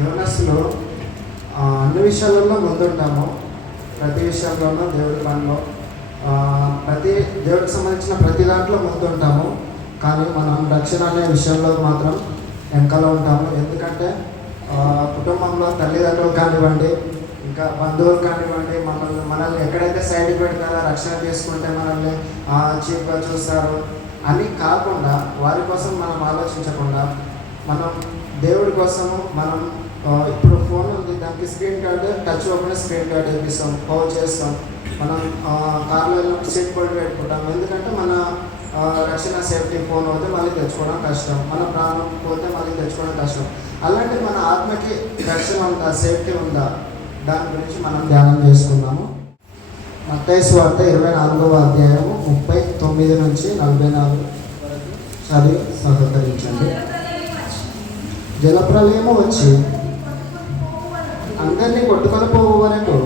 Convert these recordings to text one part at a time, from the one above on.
యవనస్తులు అన్ని విషయాలలో ముందుంటాము. ప్రతి విషయంలోనూ దేవుడి పనిలో ప్రతి దేవుడికి సంబంధించిన ప్రతి దాంట్లో ముందుంటాము. కానీ మనం రక్షణ అనే విషయంలో మాత్రం వెనకాల ఉంటాము. ఎందుకంటే కుటుంబంలో తల్లిదండ్రులు కానివ్వండి, ఇంకా బంధువులు కానివ్వండి, మనల్ని ఎక్కడైతే సైడ్కి పెడతారో, రక్షణ తీసుకుంటే మనల్ని చీప్గా చూస్తారు అని కాకుండా, వారి కోసం మనం ఆలోచించకుండా మనం దేవుడి కోసము మనం ఇప్పుడు ఫోన్ ఉంది, దానికి స్క్రీన్ కార్డు టచ్ అవ్వకుండా స్క్రీన్ కార్డు వేపిస్తాం, పవర్ చేస్తాం. మనం కార్లో వెళ్ళినప్పుడు సీట్ బెల్ట్ పెట్టుకుంటాం. ఎందుకంటే మన రక్షణ సేఫ్టీ ఫోన్ పోతే మళ్ళీ తెచ్చుకోవడం కష్టం, మన ప్రాణం పోతే మళ్ళీ తెచ్చుకోవడం కష్టం. అలాంటి మన ఆత్మకి రక్షణ ఉందా, సేఫ్టీ ఉందా, దాని గురించి మనం ధ్యానం చేసుకుందాము. మత్తయి సువార్త 24వ అధ్యాయము 39 నుంచి 44 వరకు చదివి సహకరించండి. జలప్రలయము వచ్చి అందరినీ కొట్టుకొని పోవు వరకు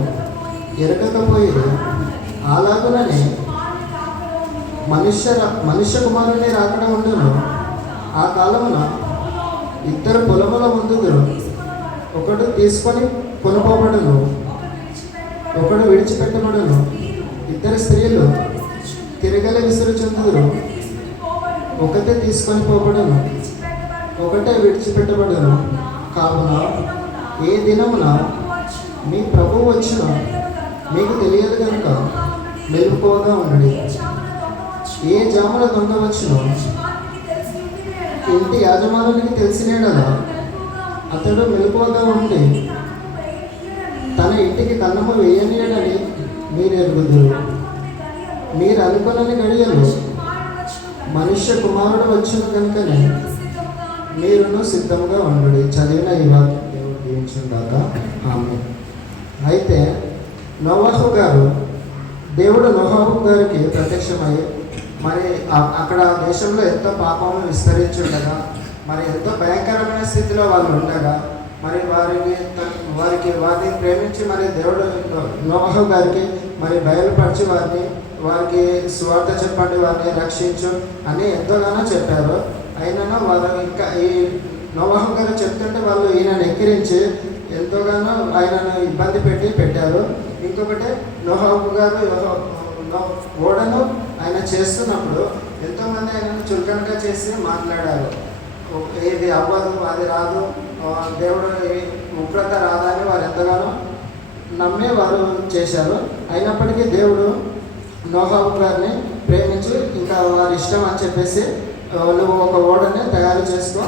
ఎరగకపోయిరు. అలాగుననే మనుష్య కుమారుని రాకడ ఉండును. ఆ కాలమున ఇద్దరు పొలముల ముందుగురు, ఒకడు తీసుకొని కొనుకోబడును, ఒకడు విడిచిపెట్టబడును. ఇద్దరు స్త్రీలు తిరగలి విసురు చెందుదురు, ఒకటే తీసుకొని పోబడును, ఒకటే విడిచిపెట్టబడును. కావున ఏ దినమున మీ ప్రభువు వచ్చిన మీకు తెలియదు కనుక మెలుకువగా ఉండండి. ఏ జామున దొంగ వచ్చునో ఇంటి యాజమానునికి తెలిసినేడలా అతడు మెలుకువగా ఉండి తన ఇంటికి కన్నము వేయనీయడని మీరు ఎరుగుదురు. మీరు అనుకునని గడియలు మనుష్య కుమారుడు వచ్చిన కనుకనే మీరును సిద్ధంగా ఉండు. చదివిన ఈ వాక్యం దేవుడు దీవించుగాక. ఆమేన్. అయితే నోవహు గారు, దేవుడు నోవహు గారికి ప్రత్యక్షమై మరి అక్కడ దేశంలో ఎంతో పాపము విస్తరించుండగా, మరి ఎంతో భయంకరమైన స్థితిలో వాళ్ళు ఉండగా, మరి వారిని ప్రేమించి మరి దేవుడు నోవహు గారికి మరి బయలుపరిచి వారికి సువార్త చెప్పండి, వారిని రక్షించు అని ఎంతోగానో చెప్పారు. అయినా వారు ఇంకా ఈ నోవహు గారు చెప్తుంటే వాళ్ళు ఈయనను ఎక్కిరించి ఎంతోగానో ఆయనను ఇబ్బంది పెట్టారు. ఇంకొకటి నోవహు గారు ఓడను ఆయన చేస్తున్నప్పుడు ఎంతోమంది ఆయనను చులకనగా చేసి మాట్లాడారు. ఏది అవ్వదు, అది రాదు, దేవుడు ఉగ్రత రాదా అని వారు ఎంతగానో నమ్మే వారు చేశారు. అయినప్పటికీ దేవుడు నోవహు గారిని ప్రేమించి ఇంకా వారి ఇష్టం అని చెప్పేసి, నువ్వు ఒక ఓడని తయారు చేసుకో,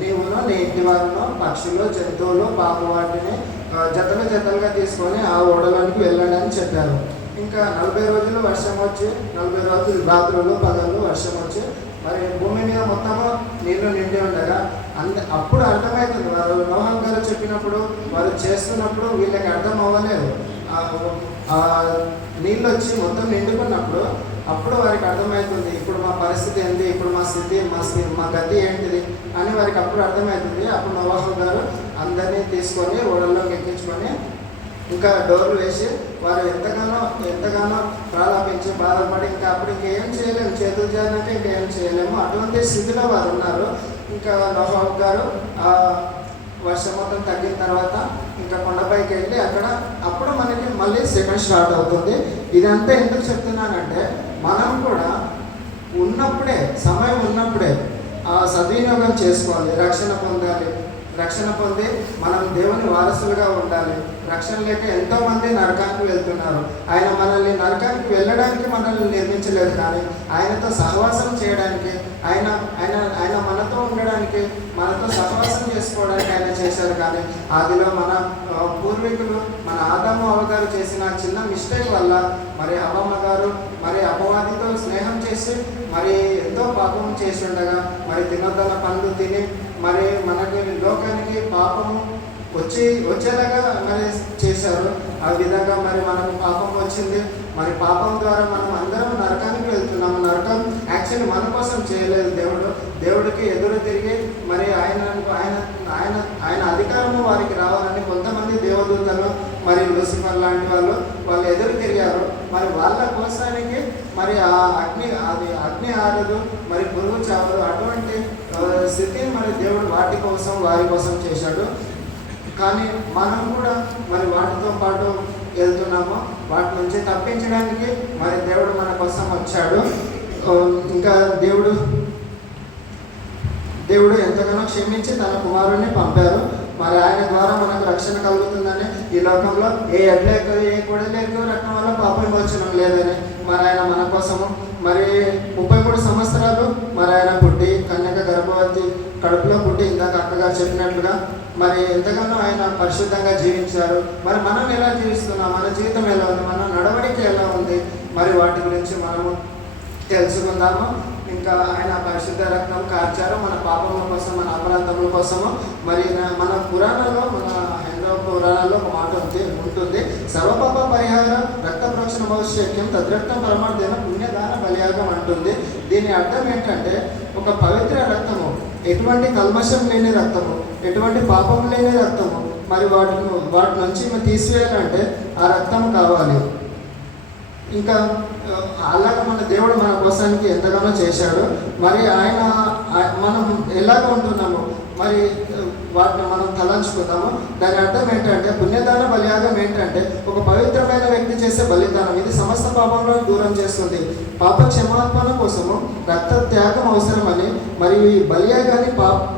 నీవును నీ ఇంటి వారిను పక్షులు జంతువులు పాప వాటిని జతలుగా తీసుకొని ఆ ఓడలోనికి వెళ్ళండి అని చెప్పారు. ఇంకా 40 రోజులు వర్షం వచ్చి, 40 రోజులు రాత్రులు పగళ్ళు వర్షం వచ్చి మరి భూమి మీద మొత్తము నీళ్లు నిండి ఉండగా అప్పుడు అర్థమవుతుంది. వారు నోవహు గారు చెప్పినప్పుడు, వారు చేస్తున్నప్పుడు వీళ్ళకి అర్థం అవ్వలేదు. నీళ్ళు వచ్చి మొత్తం నిండుకున్నప్పుడు అప్పుడు వారికి అర్థమవుతుంది, ఇప్పుడు మా పరిస్థితి ఏంటి, ఇప్పుడు మా స్థితి మా గతి ఏంటిది అని వారికి అప్పుడు అర్థమవుతుంది. అప్పుడు నోవహు గారు అందరినీ తీసుకొని ఓడల్లోకి ఎక్కించుకొని ఇంకా డోర్లు వేసి వారు ఎంతగానో ప్రారంభించి బాధపడి ఇంకా అప్పుడు ఇంకేం చేయలేము, చేతులు చేయాలంటే ఇంకేం చేయలేము, అటువంటి స్థితిలో వారు ఉన్నారు. ఇంకా నోవహు గారు వర్షం మొత్తం తగ్గిన తర్వాత ఇంకా కొండపైకి వెళ్ళి అప్పుడు మనకి మళ్ళీ సెకండ్ స్టార్ట్ అవుతుంది. ఇదంతా ఎందుకు చెప్తున్నానంటే, మనం కూడా సమయం ఉన్నప్పుడే సద్వినియోగం చేసుకోవాలి. రక్షణ పొంది మనం దేవుని వారసులుగా ఉండాలి. రక్షణ లేక ఎంతోమంది నరకానికి వెళ్తున్నారు. ఆయన మనల్ని నరకానికి వెళ్ళడానికి మనల్ని నిర్మించలేదు, కానీ ఆయనతో సహవాసం చేయడానికి, ఆయన మనతో ఉండడానికి, మనతో సహవాసం చేసుకోవడానికి ఆయన చేశారు. కానీ ఆదిలో మన పూర్వీకులు, మన ఆదాము అవ్వ గారు చేసిన చిన్న మిస్టేక్ వల్ల మరి అవ్వమ్మ గారు మరి అపవాదితో స్నేహం చేసి మరి ఎంతో పాపం చేసి ఉండగా మరి తినొద్దన్న పండ్లు తిని మరి మనకి లోకానికి పాపము వచ్చేలాగా మరి చేశారు. ఆ విధంగా మరి మనకు పాపం వచ్చింది. మరి పాపం ద్వారా మనం అందరం నరకానికి వెళ్తున్నాము. నరకం యాక్చువల్లీ మన కోసం చేయలేదు. దేవుడికి ఎదురు తిరిగి మరి ఆయన అధికారము వారికి రావాలని కొంతమంది దేవదూతలు మరి లూసిఫర్ లాంటి వాళ్ళు ఎదురు తిరిగారు. మరి వాళ్ళ కోసానికి మరి ఆ అగ్ని ఆరదు, మరి పురుగు చావదు. అటువంటి స్థితి మరి దేవుడు వారి కోసం చేశాడు. కానీ మనం కూడా మరి వాటితో పాటు వెళ్తున్నాము. వాటి నుంచి తప్పించడానికి మరి దేవుడు మన కోసం వచ్చాడు. ఇంకా దేవుడు ఎంతగానో క్షమించి తన కుమారుణ్ణి పంపారు. మరి ఆయన ద్వారా మనకు రక్షణ కలుగుతుందని, ఈ లోకంలో ఏ ఎడ్లేకు ఏ కొడలేకు రక్తం వల్ల పాప విమోచనం లేదని మరి ఆయన మన కోసము మరి 33 సంవత్సరాలు మరి ఆయన పుట్టి కన్యక గర్భవతి కడుపులో పుట్టి ఇందాక అక్కగారు చెప్పినట్లుగా మరి ఎంతగానో ఆయన పరిశుద్ధంగా జీవించారు. మరి మనం ఎలా జీవిస్తున్నాం, మన జీవితం ఎలా ఉంది, మన నడవడిక ఎలా ఉంది, మరి వాటి గురించి మనము తెలుసుకుందాము. ఇంకా ఆయన పరిశుద్ధ రక్తం కార్చారు మన పాపముల కోసం, మన అపరాధముల కోసము. మరి మన పురాణాల్లో, మన హైందవ పురాణాల్లో ఒక మాట ఉంటుంది, సర్వపాప పరిహార రక్త ప్రోక్షణ భవిష్యత్యం తద్రక్తం పరమార్థైన పుణ్యదాన బలియాగం అంటుంది. దీని అర్థం ఏంటంటే ఒక పవిత్ర రక్తము, ఎటువంటి కల్మషం లేని రక్తము, ఎటువంటి పాపం లేని రక్తము. మరి వాటి నుంచి తీసివేయాలంటే ఆ రక్తము కావాలి. ఇంకా అలాగ మన దేవుడు మన కోసానికి ఎంతగానో చేశాడు. మరి ఆయన మనం ఎలాగ ఉంటున్నాము మరి వాటిని మనం తలంచుకుందాము. దాని అర్థం ఏంటంటే పుణ్యదాన బలియాగం ఏంటంటే ఒక పవిత్రమైన వ్యక్తి చేసే బలిదానం. ఇది సమస్త పాపంలో దూరం చేస్తుంది. పాప క్షమాపణ కోసము రక్త త్యాగం అవసరమని మరియు ఈ బలియాగాన్ని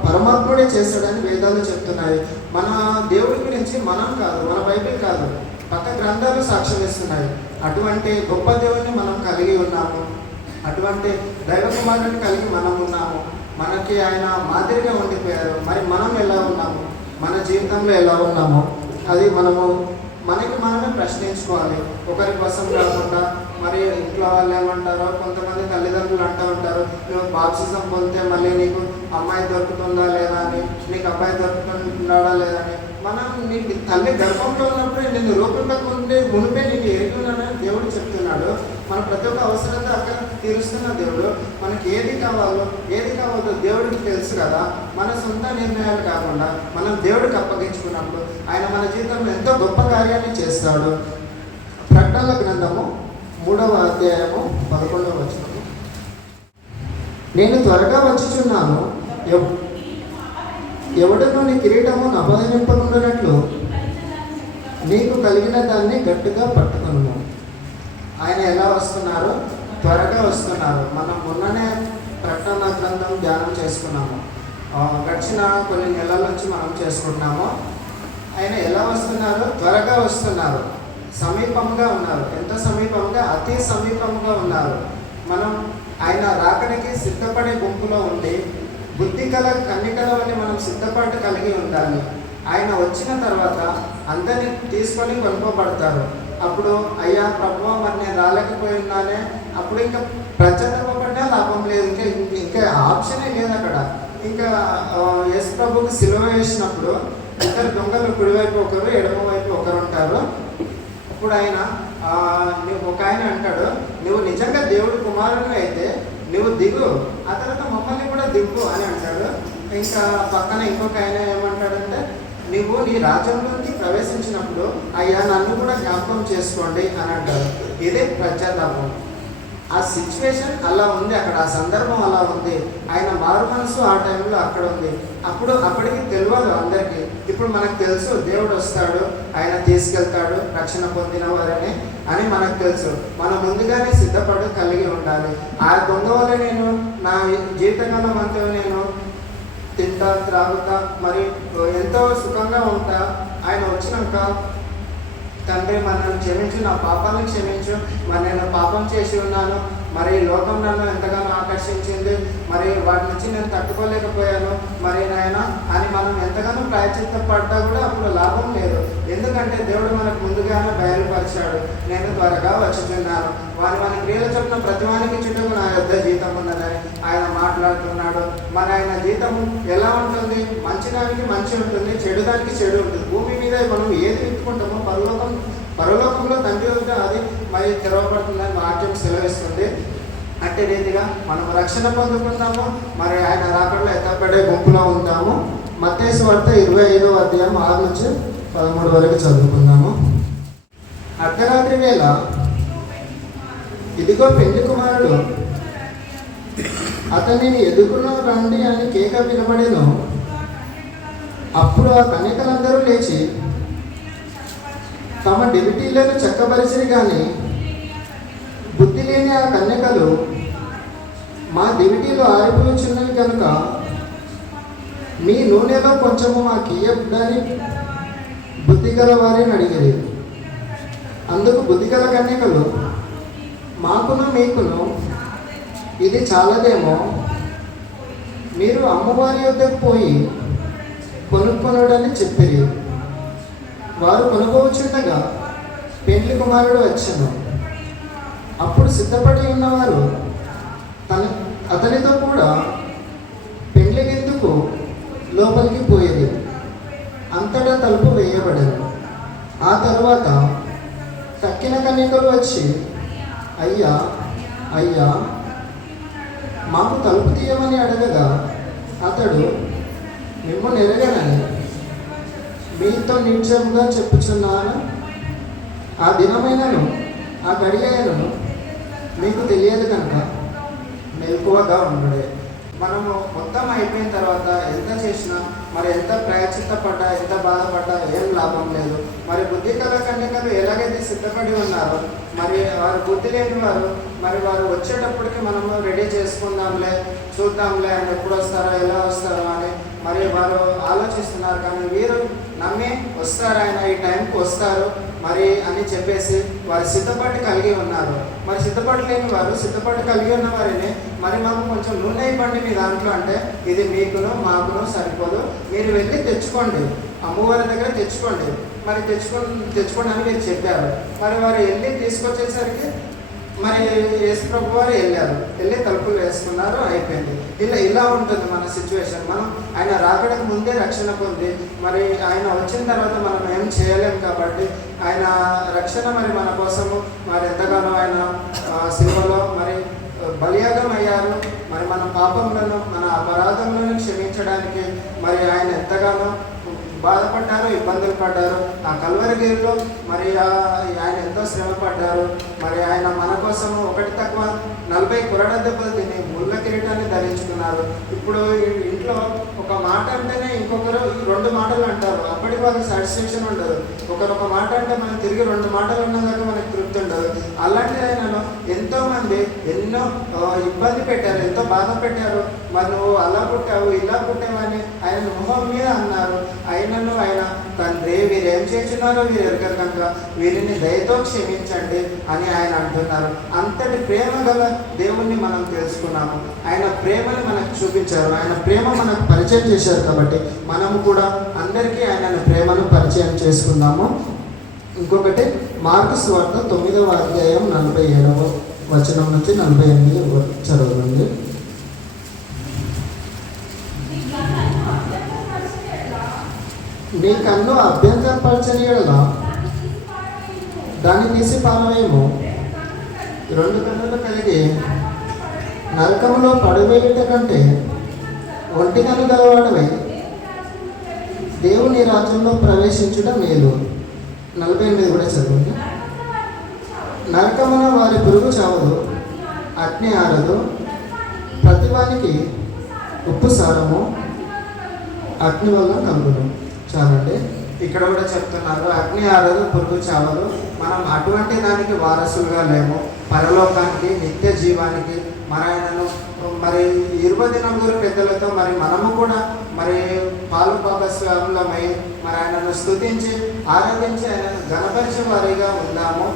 పరమాత్ముడే చేశాడని వేదాలు చెప్తున్నాయి. మన దేవుడి గురించి మనం కాదు, మన బైబిల్ కాదు, పక్క గ్రంథాలు సాక్ష్యం ఇస్తున్నాయి. అటువంటి గొప్ప దేవుడిని మనం కలిగి ఉన్నాము. అటువంటి దైవ కుమారుని కలిగి మనం ఉన్నాము. మనకి ఆయన మాదిరిగా ఉండిపోయారు. మరి మనం ఎలా ఉన్నాము, మన జీవితంలో ఎలా ఉన్నాము, అది మనకి మనమే ప్రశ్నించుకోవాలి. ఒకరి కోసం కాకుండా మరి ఇంట్లో వాళ్ళు ఏమంటారో, కొంతమంది తల్లిదండ్రులు అంటూ ఉంటారు, నువ్వు బాప్సిజం పొందితే మళ్ళీ నీకు అమ్మాయి దొరుకుతుందా లేదా అని, నీకు అబ్బాయి దొరుకుతున్నాడా లేదా అని. మనం నీకు తల్లి గర్భంలో ఉన్నప్పుడే నిన్ను రూపంలోకుండే మునిపే నీకు ఎరుగున్నానని దేవుడు చెప్తున్నాడు. మన ప్రతి ఒక్క అవసరత అక్కడ తీరుస్తున్న దేవుడు. మనకి ఏది కావాలో దేవుడికి తెలుసు కదా. మన సొంత నిర్ణయాలు కాకుండా మనం దేవుడికి అప్పగించుకున్నప్పుడు ఆయన మన జీవితంలో ఎంతో గొప్ప కార్యాన్ని చేస్తాడు. ప్రకటనల గ్రంథము 3వ అధ్యాయము 11వ వచనము, నేను త్వరగా వచ్చుచున్నాను, ఎవడనో నీ కిరీటము అపహరింపకుండానట్లు నీకు కలిగిన దాన్ని గట్టిగా పట్టుకును. ఆయన ఎలా వస్తున్నారు, త్వరగా వస్తున్నారు. మనం మొన్ననే ప్రకటన గ్రంథం ధ్యానం చేసుకున్నాము. గడిచిన కొన్ని నెలల నుంచి మనం చేసుకుంటున్నాము. ఆయన ఎలా వస్తున్నారు, త్వరగా వస్తున్నారు, సమీపంగా ఉన్నారు. ఎంత సమీపంగా, అతి సమీపంగా ఉన్నారు. మనం ఆయన రాకడికి సిద్ధపడే గుంపులో ఉండి బుద్ధి కన్నికల వల్ల మనం సిద్ధపాటు కలిగి ఉండాలి. ఆయన వచ్చిన తర్వాత అందరినీ తీసుకొని కొనుక్కోబడతారు. అప్పుడు అయ్యా ప్రభువా మరి నేను రాలేకపోయినానే, అప్పుడు ఇంకా ప్రత్యేకపడ్డా లాభం లేదు, ఇంకా ఆప్షనే లేదు అక్కడ. ఇంకా యేసు ప్రభుకి సిలువ వేసినప్పుడు ఇద్దరు దొంగలు కుడివైపు ఒకరు, ఎడమ వైపు ఒకరు ఉంటారు. అప్పుడు ఒక ఆయన అంటాడు, నువ్వు నిజంగా దేవుడి కుమారుడు అయితే నువ్వు దిగు, ఆ తర్వాత మమ్మల్ని కూడా దిగు అని అంటాడు. ఇంకా పక్కన ఇంకొక ఆయన ఏమంటాడంటే, నువ్వు నీ రాజ్యంలోకి ప్రవేశించినప్పుడు అయ్యా నన్ను కూడా జ్ఞాపకం చేసుకోండి అని అంటారు. ఇదే పశ్చాత్తాపం. ఆ సిచ్యువేషన్ అలా ఉంది, అక్కడ ఆ సందర్భం అలా ఉంది. ఆయన మారు మనసు ఆ టైంలో అక్కడ ఉంది. అప్పటికి తెలియదు అందరికీ. ఇప్పుడు మనకు తెలుసు దేవుడు వస్తాడు, ఆయన తీసుకెళ్తాడు రక్షణ పొందిన వారని అని మనకు తెలుసు. మనం ముందుగానే సిద్ధపడి కలిగి ఉండాలి. ఆ దొంగ వల్ల నేను నా జీవితకాలం అంతా నేను తింటా, త్రాగుతా, మరి ఎంతో సుఖంగా ఉంటా. ఆయన వచ్చినాక తండ్రి మరి నన్ను క్షమించు, నా పాపాలను క్షమించు, మరి నేను పాపం చేసి ఉన్నాను, మరి లోకం నన్ను ఎంతగానో ఆకర్షించింది, మరి వాటి నుంచి నేను తట్టుకోలేకపోయాను మరి నాయన అని మనం ఎంతగానో ప్రాయచిత్తపడ్డా కూడా అప్పుడు లాభం లేదు. ఎందుకంటే దేవుడు మనకు ముందుగానే బయలుపరిచాడు, నేను త్వరగా వచ్చుచున్నాను, వారి క్రియల చొప్పున ప్రతి వానికి చుట్టూ నా యొద్ద జీతం ఉన్నదని ఆయన మాట్లాడుతున్నాడు. మరి ఆయన జీతం ఎలా ఉంటుంది, మంచిదానికి మంచి ఉంటుంది, చెడుదానికి చెడు ఉంటుంది. భూమి మీద మనం ఏది విత్తుకుంటామో పరలోకంలో తండ్రి వద్ద అది మరి తెరవబడుతుందని వాక్యం సెలవిస్తుంది. అట్టి రీతిగా మనం రక్షణ పొందుకుందాము, మరి ఆయన రాకడలో ఎత్తపడే గుంపులో ఉందాము. మత్తయి సువార్త 25వ అధ్యాయం 6 నుంచి 13 వరకు చదువుకుందాము. అర్ధరాత్రి వేళ ఇదిగో పెళ్లి కుమారుడు అతనిని ఎదుగులో రండి అని కేక వినబడెను. అప్పుడు ఆ కన్యకలందరూ లేచి తమ డివిటీలను చక్కబరిచిరి కానీ బుద్ధి లేని ఆ కన్యకలు మా దివిటీలు ఆరిపోచున్నవి కనుక మీ నూనెలో కొంచెము మాకు ఇయ్యని బుద్ధి గల వారిని అడిగిరి. అందుకు బుద్ధిగల కన్యకలు మాకును మీకును ఇది చాలదేమో, మీరు అమ్మవారి యొద్దకు పోయి కొనుక్కొనుడని చెప్పిరి. వారు కొనుక్కోవచ్చుండగా పెండ్లి కుమారుడు వచ్చెను. అప్పుడు సిద్ధపడి ఉన్నవారు అతనితో కూడా పెండ్లి విందుకు లోపలికి పోయేది. అంతటా తలుపు వేయబడేది. ఆ తరువాత తక్కిన కన్యకలు వచ్చి, అయ్యా అయ్యా మాకు తలుపు తీయమని అడగగా అతడు, మిమ్మల్ని ఎరగనని మీతో నిశ్చయముగా చెప్పుచున్నాను, ఆ దినమైనను ఆ గడియను మీకు తెలియదు కనుక మెలకువగా ఉండడే. మనము మొత్తం అయిపోయిన తర్వాత ఎంత చేసినా, మరి ఎంత ప్రయత్నించపడ్డా, ఎంత బాధపడ్డా ఏం లాభం లేదు. మరి బుద్ధి కల కన్యకలు ఎలాగైతే సిద్ధపడి ఉన్నారో, మరి వారు బుద్ధి లేని వారు, మరి వారు వచ్చేటప్పటికి మనము రెడీ చేసుకుందాంలే, చూద్దాంలే, అని ఎప్పుడు వస్తారో ఎలా వస్తారో అని మరి వారు ఆలోచిస్తున్నారు. కానీ వీరు నమ్మి వస్తారు, ఆయన ఈ టైంకి వస్తారు మరి అని చెప్పేసి వారు సిద్ధపాటు కలిగి ఉన్నారు. మరి సిద్ధపాటు లేని వారు సిద్ధపాటు కలిగి ఉన్న వారిని మరి మాకు కొంచెం నూనె ఇవ్వండి మీ దాంట్లో అంటే, ఇది మీకును మాకును సరిపోదు, మీరు వెళ్ళి తెచ్చుకోండి, అమ్మవారి దగ్గర తెచ్చుకోండి, మరి తెచ్చుకోండి అని మీరు చెప్పారు. మరి వారు వెళ్ళి తీసుకొచ్చేసరికి మరి యేసు ప్రభు వారు వెళ్ళి తలుపులు వేసుకున్నారు, అయిపోయింది. ఇలా ఉంటుంది మన సిచ్యువేషన్. మనం ఆయన రాకడానికి ముందే రక్షణ పొంది మరి ఆయన వచ్చిన తర్వాత మనం ఏం చేయలేము కాబట్టి ఆయన రక్షణ మరి మన కోసము మరి ఎంతగానో ఆయన సిలువలో మరి బలియాగం అయ్యారు. మరి మన పాపములను మన అపరాధములను క్షమించడానికి మరి ఆయన ఎంతగానో బాధపడ్డారు, ఇబ్బందులు పడ్డారు. ఆ కల్వరిగిరిలో మరి ఆయన ఎంతో శ్రమ పడ్డారు. మరి ఆయన మన కోసము ఒకటి తక్కువ 40 కొరడ దెబ్బలు తిని ముళ్ళ కిరీటాన్ని ధరించుకున్నారు. ఇప్పుడు ఇంట్లో ఒక మాట అంటేనే ఇంకొకరు 2 మాటలు అంటారు, అప్పటికి వాళ్ళకి సాటిస్ఫాక్షన్ ఉండదు. ఒక మాట అంటే మనం తిరిగి 2 మాటలు ఉన్నదాకా మనకు తృప్తి ఉండదు. అలాంటి ఆయనను ఎంతోమంది ఎన్నో ఇబ్బంది పెట్టారు, ఎంతో బాధ పెట్టారు. మరి నువ్వు అలా పుట్టావు, ఇలా పుట్టావని ఆయన మొహం మీద అన్నారు. ఆయనను ఆయన తండ్రి వీరేం చేస్తున్నారో వీరు ఎరగరు కనుక వీరిని దయతో క్షమించండి అని ఆయన అంటున్నారు. అంతటి ప్రేమ గల దేవుణ్ణి మనం తెలుసుకున్నాము. ఆయన ప్రేమని మనకు చూపించారు, ఆయన ప్రేమ మనకు పరిచయం చేశారు. కాబట్టి మనము కూడా అందరికీ ఆయన ప్రేమను పరిచయం చేసుకుందాము. ఇంకొకటి మార్కు సువార్త 9వ అధ్యాయం 47వ వచనం నుంచి 48 చదవండి. నీ కన్ను అభ్యంతరపరచని యెడల దాన్ని తీసి పారవేయము. 2 కన్నులు కలిగి నరకములో పడవేయుట కంటే ఒంటి కన్ను గలవాడవై దేవుని రాజ్యంలో ప్రవేశించుట మేలు. 48 కూడా చదవండి. నరకమున వారి పురుగు చావదు, అగ్ని ఆరదు, ప్రతివానికి ఉప్పు సారము అగ్ని వల్ల కలుగును. చాలండి. ఇక్కడ కూడా చెప్తున్నారు, అగ్ని ఆరదు, పురుగు చావదు. మనం అటువంటి దానికి వారసులుగా లేము. పరలోకానికి, నిత్య జీవానికి మరి ఆయనను మరి 24 పెద్దలతో మరి మనము కూడా మరి పాలు భాగస్వాములమై మరి ఆయనను స్తుతించి ఆరాధించి ఆయనను ఘనపరిచే వారిగా ఉందాము.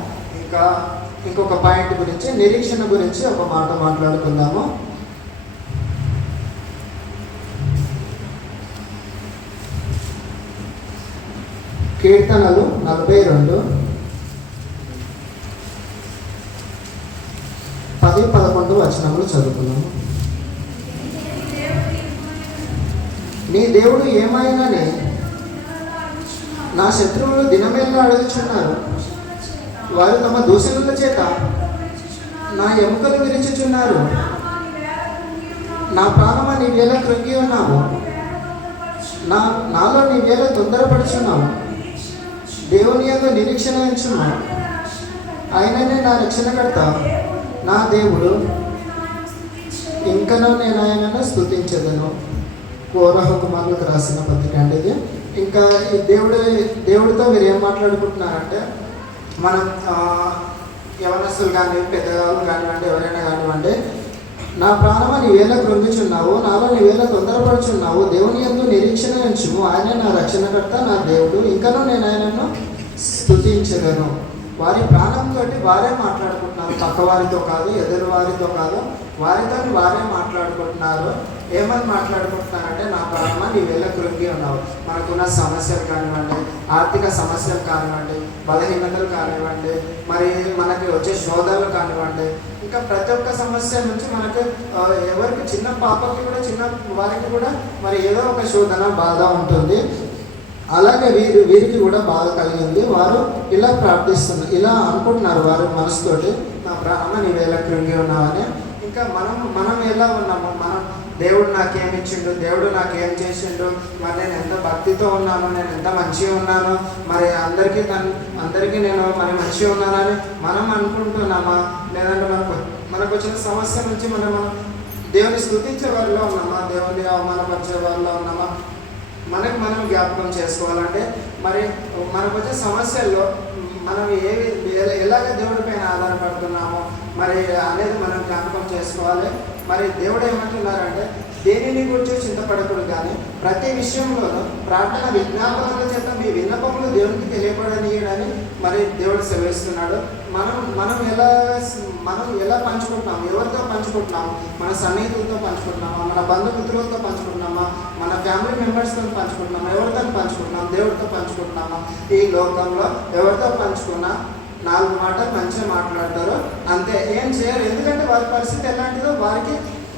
ఇంకొక పాయింట్ గురించి, నిరీక్షణ గురించి ఒక మాట మాట్లాడుకుందాము. కీర్తనలు 42 10-11 వచనములు చదువుకున్నాము. నీ దేవుడు ఏమైనానే నా శత్రువులు దినమేలా అడుగుచున్నారు. వారు తమ దూషణల చేత నా ఎముకలు విరిచుచున్నారు. నా ప్రాణమా నీవేళ కృంగి ఉన్నావు, నాలో నీవేళ తొందరపడుచున్నావు. దేవుని యందు నిరీక్షణ ఉంచున్నావు. ఆయననే నా రక్షణకర్త, నా దేవుడు, ఇంకనూ నేను ఆయనను స్తుతించదను. కోరహ కుమారులకు రాసిన పత్రిక అండి ఇది. ఇంకా ఈ దేవుడితో మీరు ఏం మాట్లాడుకుంటున్నారంటే, మనం యవనస్తులు కానీ పెద్దవాళ్ళు కానివ్వండి, ఎవరైనా కానివ్వండి, నా ప్రాణమా నీవేళ కృంగుచున్నావు, నాలో నీవేళ తొందరపడుచున్నావు, దేవుని యందు నిరీక్షణ ఉంచుము, ఆయన నా రక్షణకర్త, నా దేవుడు, ఇంకనూ నేను ఆయనను స్తుతించగలను. వారి ప్రాణంతో వారే మాట్లాడుకుంటున్నారు, పక్క వారితో కాదు, ఎదురు వారితో కాదు, వారితో వారే మాట్లాడుకుంటున్నారు. ఏమని మాట్లాడుకుంటున్నారంటే, నా ప్రాణమా నీవేళ కృంగి ఉన్నావు. మనకున్న సమస్యలు కానివ్వండి, ఆర్థిక సమస్యలు కానివ్వండి, బలహీనతలు కానివ్వండి, మరి మనకి వచ్చే శోధనలు కానివ్వండి, ఇంకా ప్రతి ఒక్క సమస్య నుంచి మనకు ఎవరికి చిన్న పాపకి కూడా చిన్న వారికి కూడా మరి ఏదో ఒక శోధన బాధ ఉంటుంది. అలాగే వీరికి కూడా బాధ కలిగింది. వారు ఇలా ప్రార్థిస్తున్నారు, ఇలా అనుకుంటున్నారు వారు మనసుతోటి, నా ప్రాణమా నీవేళ కృంగి ఉన్నావని. ఇంకా మనం ఎలా ఉన్నాము, మనం దేవుడు నాకేమి ఇచ్చిండు, దేవుడు నాకేం చేసిండు, మరి నేను ఎంత భక్తితో ఉన్నాను, నేను ఎంత మంచిగా ఉన్నాను, మరి అందరికీ నేను మరి మంచిగా ఉన్నానని మనం అనుకుంటున్నామా? లేదంటే మనకు వచ్చిన సమస్య నుంచి మనం దేవుని స్తుతించే వారిలో ఉన్నామా, దేవుని అవమానపరిచే వారిలో ఉన్నామా? మనం జ్ఞాపకం చేసుకోవాలంటే, మరి మనకు వచ్చే సమస్యల్లో మనం ఎలాగ దేవుడి పైన ఆధారపడుతున్నామో మరి అనేది మనం జ్ఞాపకం చేసుకోవాలి. మరి దేవుడు ఏమంటున్నారంటే, దేనిని గురించి చింతపడకూడదు, కానీ ప్రతి విషయంలోనూ ప్రార్థన విజ్ఞాపనల చేత మీ విన్నపములు దేవునికి తెలియపడనీయడని మరి దేవుడు సెలవిస్తున్నాడు. మనం ఎలా పంచుకుంటున్నాము, ఎవరితో పంచుకుంటున్నాము? మన సన్నిహితులతో పంచుకుంటున్నామా, మన బంధుమిత్రులతో పంచుకుంటున్నామా, మన ఫ్యామిలీ మెంబర్స్తో పంచుకుంటున్నామా, ఎవరితో పంచుకుంటున్నాం? దేవుడితో పంచుకుంటున్నామా? ఈ లోకంలో ఎవరితో పంచుకున్నా 4 మాటలు మంచిగా మాట్లాడతారు, అంతే, ఏం చేయరు. ఎందుకంటే వారి పరిస్థితి ఎలాంటిదో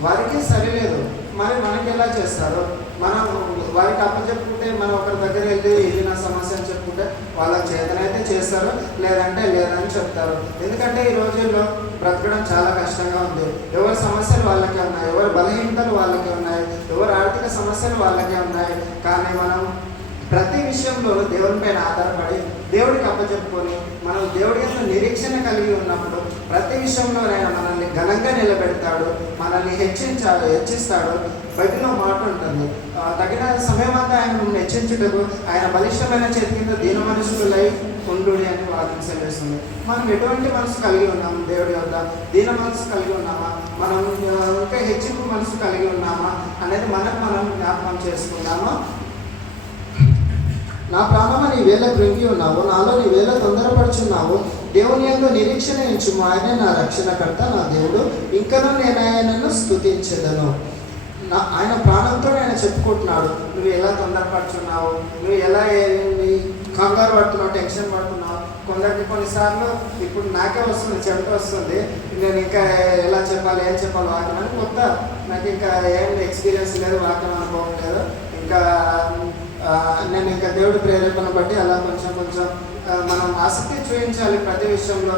వారికి సరిలేదు. మరి మనకి ఎలా చేస్తారు? మనం వారికి అప్పచెప్పుకుంటే, మనం ఒకరి దగ్గర వెళ్ళి ఇది నా సమస్య అని చెప్పుకుంటే వాళ్ళ చేతనైతే చేస్తారు, లేదంటే లేదని చెప్తారు. ఎందుకంటే ఈ రోజుల్లో బ్రతకడం చాలా కష్టంగా ఉంది. ఎవరి సమస్యలు వాళ్ళకే ఉన్నాయి, ఎవరి బలహీనతలు వాళ్ళకే ఉన్నాయి, ఎవరి ఆర్థిక సమస్యలు వాళ్ళకే ఉన్నాయి. కానీ మనం ప్రతి విషయంలో దేవుని పైన ఆధారపడి దేవుడికి అప్పచెప్పుకొని మనం దేవుడి యొక్క నిరీక్షణ కలిగి ఉన్నప్పుడు ప్రతి విషయంలో ఆయన మనల్ని ఘనంగా నిలబెడతాడు, మనల్ని హెచ్చిస్తాడు. బైబిల్లో మాట ఉంటుంది, తగిన సమయం అంతా ఆయన హెచ్చించుటకు ఆయన బలిష్టమైన చేతి కింద దీన మనుషులై ఉండు అని వాక్యం సెలవిస్తుంది. మనం ఎటువంటి మనసు కలిగి ఉన్నాము? దేవుడి వద్ద దీన మనసు కలిగి ఉన్నామా, మనం ఇంకా హెచ్చింపు మనసు కలిగి ఉన్నామా అనేది మనం జ్ఞాపకం చేసుకున్నామా. నా ప్రాణమా నీవేళ కృంగి ఉన్నావు, నాలో నీవేళ తొందరపడుచున్నావు, దేవుని యందు నిరీక్షణ ఉంచుము, ఆయనే నా రక్షణకర్త, నా దేవుడు, ఇంకనూ నేను ఆయనను స్తుతించెదను. ఆయన ప్రాణంతో ఆయన చెప్పుకుంటున్నాడు, నువ్వు ఎలా తొందరపడుచున్నావు, నువ్వు ఎలా కంగారు పడుతున్నావు, టెన్షన్ పడుతున్నావు. కొందరికి కొన్నిసార్లు ఇప్పుడు నాకే వస్తుంది, చెమట వస్తుంది, నేను ఇంకా ఎలా చెప్పాలి, ఏం చెప్పాలి వాక్యం అని కొత్త, నాకు ఇంకా ఏం ఎక్స్పీరియన్స్ లేదు, వాక్యం అనుభవం లేదు. ఇంకా నేను ఇంకా దేవుడి ప్రేరేపణ బట్టి అలా కొంచెం మనం ఆసక్తి చూపించాలి. ప్రతి విషయంలో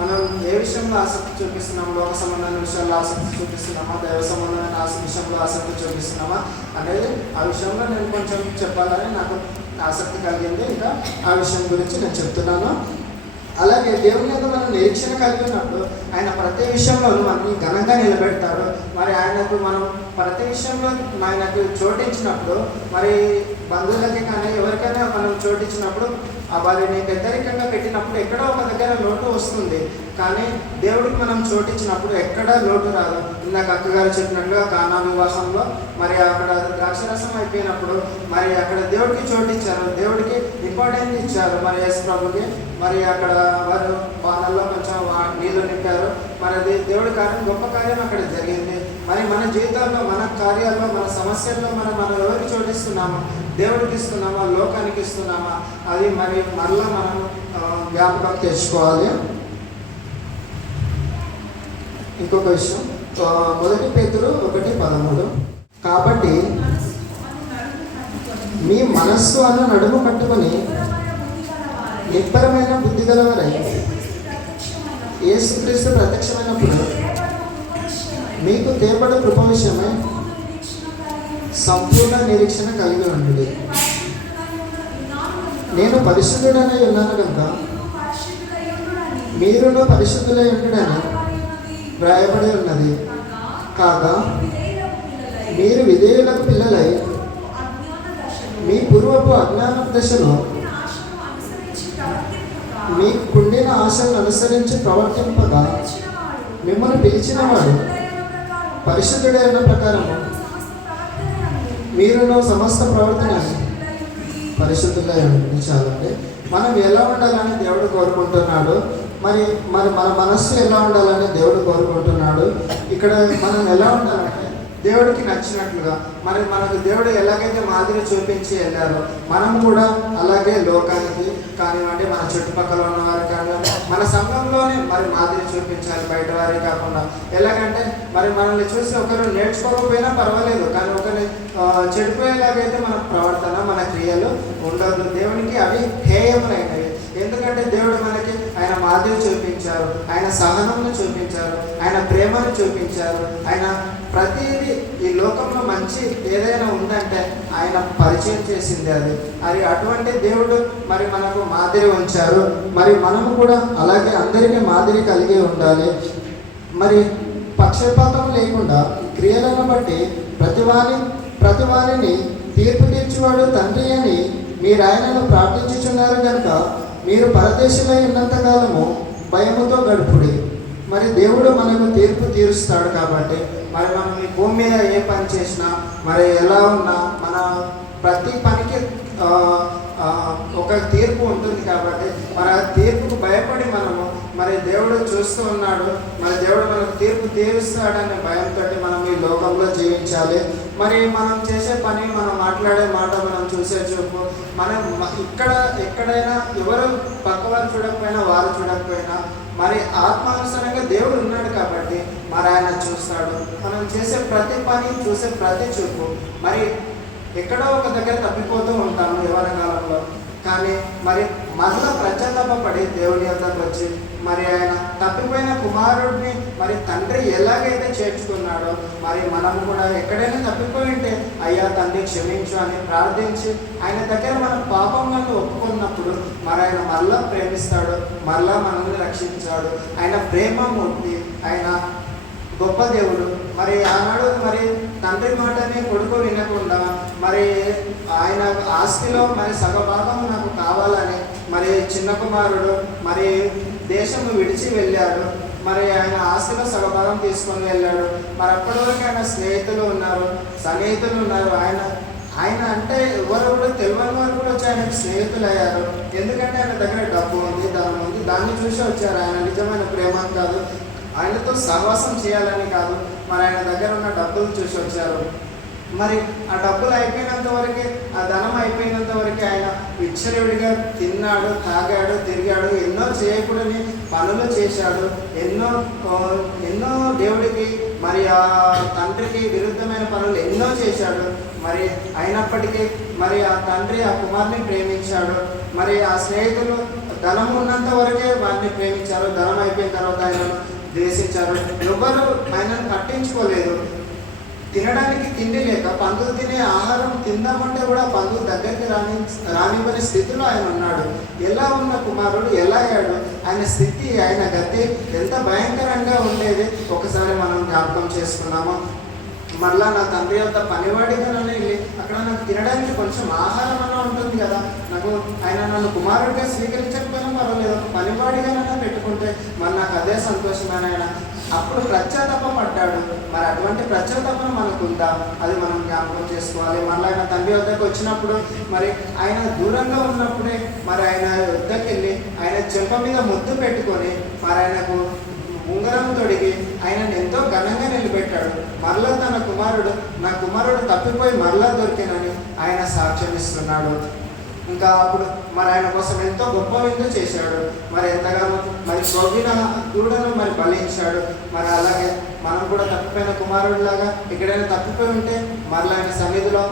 మనం ఏ విషయంలో ఆసక్తి చూపిస్తున్నామా, లోక సంబంధమైన విషయాల్లో ఆసక్తి చూపిస్తున్నామా, దైవ సంబంధమైన విషయంలో ఆసక్తి చూపిస్తున్నామా అనేది ఆ విషయంలో నేను కొంచెం చెప్పాలని నాకు ఆసక్తి కలిగింది. ఇంకా ఆ విషయం గురించి నేను చెప్తున్నాను. అలాగే దేవుని యొక్క మనం నిరీక్షణ కలిగి ఉన్నప్పుడు ఆయన ప్రతి విషయంలో మనల్ని ఘనంగా నిలబెడతాడు. మరి ఆయనకు మనం ప్రతి విషయంలో ఆయనకు చోటించినప్పుడు, మరి బంధువులకి కానీ ఎవరికైనా మనం చోటించినప్పుడు వారిని పెద్దరికంగా పెట్టినప్పుడు ఎక్కడో ఒక దగ్గర లోటు వస్తుంది. కానీ దేవుడికి మనం చోటించినప్పుడు ఎక్కడా లోటు రాదు. ఇందాక అక్కగారు చెప్పినట్లుగా కానా వివాహంలో మరి అక్కడ ద్రాక్షరసం అయిపోయినప్పుడు మరి అక్కడ దేవుడికి చోటిచ్చారు, దేవుడికి ఇంపార్టెన్స్ ఇచ్చారు మరి యేసు ప్రభుకి. మరి అక్కడ వారు బాణల్లో కొంచెం నీళ్లు నింపారు. మరి అది దేవుడి కార్యం, గొప్ప కార్యం అక్కడ జరిగింది. మరి మన జీవితాల్లో, మన కార్యాల్లో, మన సమస్యల్లో మనం ఎవరికి చోటిస్తున్నామా? దేవుడికి ఇస్తున్నామా, లోకానికి ఇస్తున్నామా? అది మరలా మనం జ్ఞాపకం తెచ్చుకోవాలి. ఇంకొక విషయం, 1 పేతురు 1:13, కాబట్టి మీ మనస్సు అన్న నడుము కట్టుకొని నిబ్బరమైన బుద్ధి గలవారై యేసుక్రీస్తు ప్రత్యక్షమైనప్పుడు మీకు తేబడు కృప విషయమై సంపూర్ణ నిరీక్షణ కలిగి ఉండండి. నేను పరిశుద్ధుడనై ఉన్నాను కనుక మీరును పరిశుద్ధులై ఉండుడని వ్రాయబడి ఉన్నది. కాగా మీరు విధేయులకు పిల్లలై మీ పూర్వపు అజ్ఞాన దశలో మీకుండిన ఆశలను అనుసరించి ప్రవర్తింపగా మిమ్మల్ని పిలిచినవాడు పరిశుద్ధుడైన ప్రకారము మీరును సమస్త ప్రవర్తన పరిశుద్ధులై ఉంచాలండి. మనం ఎలా ఉండాలని దేవుడు కోరుకుంటున్నాడు, మరి మరి మన మనస్సు ఎలా ఉండాలని దేవుడు కోరుకుంటున్నాడు. ఇక్కడ మనం ఎలా ఉండాలంటే దేవుడికి నచ్చినట్లుగా, మరి మనకు దేవుడు ఎలాగైతే మాదిరి చూపించి వెళ్ళారో మనం కూడా అలాగే లోకానికి కానివ్వండి, మన చుట్టుపక్కల ఉన్నవారు కానివ్వండి, మన సంఘంలోనే మరి మాదిరి చూపించాలి, బయట వారి కాకుండా. ఎలాగంటే మరి మనల్ని చూసి ఒకరు నేర్చుకోకపోయినా పర్వాలేదు, కానీ ఒకరిని చెడిపోయేలాగైతే మన ప్రవర్తన, మన క్రియలు ఉండదు. దేవునికి అవి హేయములైనవి. ఎందుకంటే దేవుడు మనకి ఆయన మాదిరి చూపించారు, ఆయన సహనంను చూపించారు, ఆయన ప్రేమను చూపించారు. ఆయన ప్రతిదీ ఈ లోకంలో మంచి ఏదైనా ఉందంటే ఆయన పరిచయం చేసింది అది అటువంటి దేవుడు మరి మనకు మాదిరి ఉంచారు. మరి మనము కూడా అలాగే అందరికీ మాదిరి కలిగి ఉండాలి. మరి పక్షపాతం లేకుండా క్రియలను బట్టి ప్రతివారిని తీర్పు తీర్చువాడు తండ్రి అని మీరు ఆయనను ప్రార్థించుచున్నారు కనుక మీరు పరదేశులై ఉన్నంతకాలము భయముతో గడుపుడి. మరి దేవుడు మనకు తీర్పు తీరుస్తాడు కాబట్టి మరి మనం ఈ భూమి మీద ఏ పని చేసినా, మరి ఎలా ఉన్నా, మన ప్రతి పనికి ఒక తీర్పు ఉంటుంది కాబట్టి మరి ఆ తీర్పుకు భయపడి మనము మరి దేవుడు చూస్తూ ఉన్నాడు, మరి దేవుడు మనకు తీర్పు తీరుస్తాడనే భయంతో మనం ఈ లోకంలో జీవించాలి. మరి మనం చేసే పని, మనం మాట్లాడే మాట, మనం చూసే చూపు, మనం ఎక్కడైనా ఎవరు పక్కవారు చూడకపోయినా, వారు చూడకపోయినా మరి ఆత్మానుసారంగా దేవుడు ఉన్నాడు కాబట్టి మరి ఆయన చూస్తాడు. మనం చేసే ప్రతి పని, చూసే ప్రతి చూపు, మరి ఎక్కడో ఒక దగ్గర తప్పిపోతూ ఉంటాము యవ్వన కాలంలో, కానీ మరి మరలా పశ్చాత్తాపడి దేవుని వద్దకు వచ్చి మరి ఆయన తప్పిపోయిన కుమారుడిని మరి తండ్రి ఎలాగైతే చేర్చుకున్నాడో మరి మనము కూడా ఎక్కడైనా తప్పిపోయి ఉంటే అయ్యా తండ్రి క్షమించు అని ప్రార్థించి ఆయన దగ్గర మనం పాపంలను ఒప్పుకున్నప్పుడు మరి ఆయన మరలా ప్రేమిస్తాడు, మరలా మనల్ని రక్షించాడు. ఆయన ప్రేమమూర్తి, ఆయన గొప్ప దేవుడు. మరి ఆనాడు మరి తండ్రి మాటని కొడుకు వినకుండా మరి ఆయన ఆస్తిలో మరి సగభాగం నాకు కావాలని మరి చిన్న కుమారుడు మరి దేశము విడిచి వెళ్ళాడు. మరి ఆయన ఆస్తిలో సగభాగం తీసుకొని వెళ్ళాడు. మరి అప్పటి వరకు ఆయన స్నేహితులు ఉన్నారు, సన్నిహితులు ఉన్నారు. ఆయన అంటే ఎవరు కూడా తెలియని వారు కూడా వచ్చి ఆయనకు స్నేహితులు అయ్యారు. ఎందుకంటే ఆయన దగ్గర డబ్బు ఉంది, ధనం ఉంది, దాన్ని చూసి వచ్చారు. ఆయన నిజమైన ప్రేమ కాదు, ఆయనతో సహవాసం చేయాలని కాదు, మరి ఆయన దగ్గర ఉన్న డబ్బులు చూసి వచ్చారు. మరి ఆ డబ్బులు అయిపోయినంత వరకే, ఆ ధనం అయిపోయినంత వరకే ఆయన విచ్చలవిడిగా తిన్నాడు, తాగాడు, తిరిగాడు, ఎన్నో చేయకూడని పనులు చేశాడు, ఎన్నో దేవుడికి మరి ఆ తండ్రికి విరుద్ధమైన పనులు ఎన్నో చేశాడు. మరి అయినప్పటికీ మరి ఆ తండ్రి ఆ కుమార్ని ప్రేమించాడు. మరి ఆ స్నేహితులు ధనం ఉన్నంత వరకే వారిని ప్రేమించారు, ధనం అయిపోయిన తర్వాత ఆయనను ద్వేషించారు. ఎవరు ఆయనను పట్టించుకోలేదు. తినడానికి తిండి లేక పందులు తినే ఆహారం తిందామంటే కూడా పందులు దగ్గరికి రానివ్వని స్థితిలో ఆయన ఉన్నాడు. ఎలా ఉన్న కుమారుడు ఎలా అయ్యాడు, ఆయన స్థితి, ఆయన గతి ఎంత భయంకరంగా ఉండేది ఒకసారి మనం జ్ఞాపకం చేసుకున్నాము. మళ్ళా నా తండ్రి యొక్క పనివాడిగానే వెళ్ళి అక్కడ నాకు తినడానికి కొంచెం ఆహారం అన్న ఉంటుంది కదా, నాకు ఆయన నన్ను కుమారుడిగా స్వీకరించకపోయినా పర్వాలేదు, పనివాడిగానైనా పెట్టుకుంటే మరి నాకు అదే సంతోషమైన ఆయన అప్పుడు పడ్డాడు. మరి అటువంటి పశ్చాత్తాపం మనకుందా, అది మనం జ్ఞాపకం చేసుకోవాలి. మళ్ళీ ఆయన తండ్రి వద్దకు వచ్చినప్పుడు మరి ఆయన దూరంగా ఉన్నప్పుడే మరి ఆయన వద్దకు వెళ్ళి ఆయన చెంప మీద ముద్దు పెట్టుకొని మరి ఆయనకు ఉంగరం తొడిగి ఆయనను ఎంతో ఘనంగా నిలబెట్టాడు. మరలా తన కుమారుడు, నా కుమారుడు తప్పిపోయి మరలా దొరికినని ఆయన సాక్ష్యం ఇస్తున్నాడు. ఇంకా అప్పుడు మరి ఆయన కోసం ఎంతో గొప్ప విందు చేశాడు. మరి ఎంతగానో మరి క్రొవ్విన దూడను మరి బలించాడు. మరి అలాగే మనం కూడా తప్పిపోయిన కుమారుడిలాగా ఎక్కడైనా తప్పిపోయి ఉంటే మరలా ఆయన సన్నిధిలో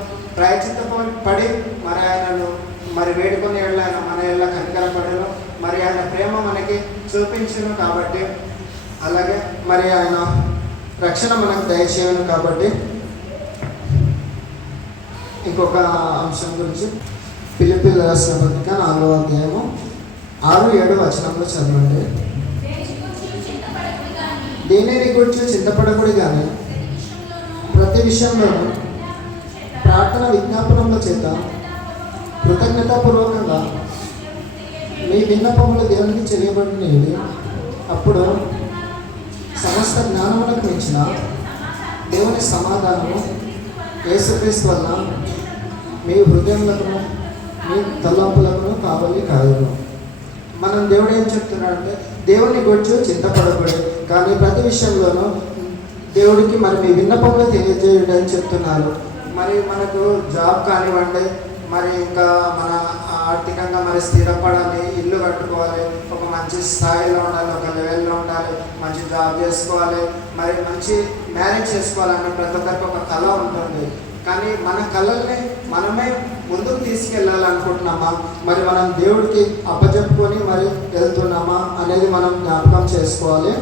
పడి మరి ఆయనను మరి వేడుకొని ఆయన మన ఏళ్ళ కనికరపడను, మరి ఆయన ప్రేమ మనకి చూపించును. కాబట్టి అలాగే మరి ఆయన రక్షణ మనకు దయచేయను. కాబట్టి ఇంకొక అంశం గురించి ఫిలిప్పీయుల రాసిన పత్రిక 4వ అధ్యాయము 6-7 వచనంలో చదవండి. దేనిని గురించి చింతపడకూడదు కానీ ప్రతి విషయంలోనూ ప్రార్థన విజ్ఞాపనముల చేత కృతజ్ఞతాపూర్వకంగా మీ విన్నపములు దేవునికి చెల్లియబడినవి. అప్పుడు సమస్త జ్ఞానములకు మించిన దేవుని సమాధానము యేసుక్రీస్తు వలన మీ హృదయములకు మీ తలంపులకు కావాలి కాదు. మనం దేవుడు ఏం చెప్తున్నాడంటే, దేవుని గురించి చింతపడకూడదు, కానీ ప్రతి విషయంలోనూ దేవుడికి మరి మీ విన్నపంలో తెలియజేయడం అని చెప్తున్నారు. మరి మనకు జాబ్ కానివ్వండి, మరి ఇంకా మన ఆర్థికంగా మరి స్థిరపడాలి, ఇల్లు కట్టుకోవాలి, ఒక మంచి స్థాయిలో ఉండాలి, ఒక లెవెల్లో ఉండాలి, మంచి జాబ్ చేసుకోవాలి, మరి మంచి మ్యారేజ్ చేసుకోవాలన్న ప్రతి ఒక్కరికి ఒక కళ ఉంటుంది. కానీ మన కళల్ని మనమే ముందుకు తీసుకెళ్ళాలనుకుంటున్నామా, మరి మనం దేవుడికి అప్పచెప్పుకొని మరి వెళ్తున్నామా అనేది మనం జ్ఞాపకం చేసుకోవాలి.